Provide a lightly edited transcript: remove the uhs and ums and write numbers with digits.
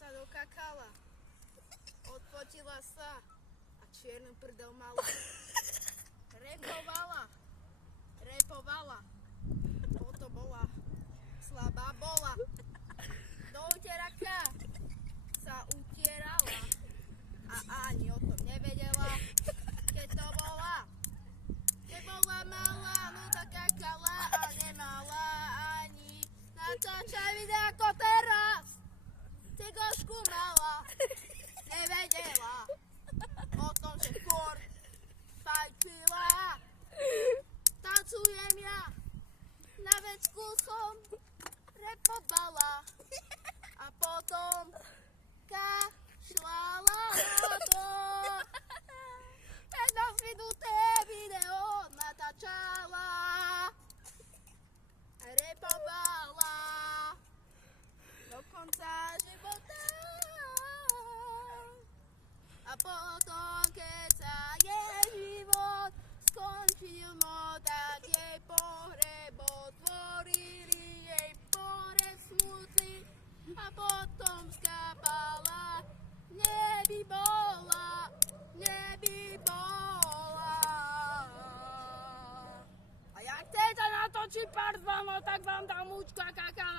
sa dokakala. Odpotila sa a čiernu prdel mala. Repovala. Toto bola. Slabá bola. Do utieraka sa utierala. A ani o tom nevedela, keď to bola. Keď bola malá, no tak kakala a nemala ani natáčaj videa ako teraz. Cigošku mala, nevedela o tom, že furt fajčila. Tancujem ja, na vecku som repovala a potom kašľala na to. Jedno minuté video natáčala, repovala do konca života. A potom, keď sa jej život skončil, no tak jej pohreb otvorili, jej pohreb smutný a potom skápala, neby bola. A jak chcete natočiť part 2, no tak vám dám účka kaká.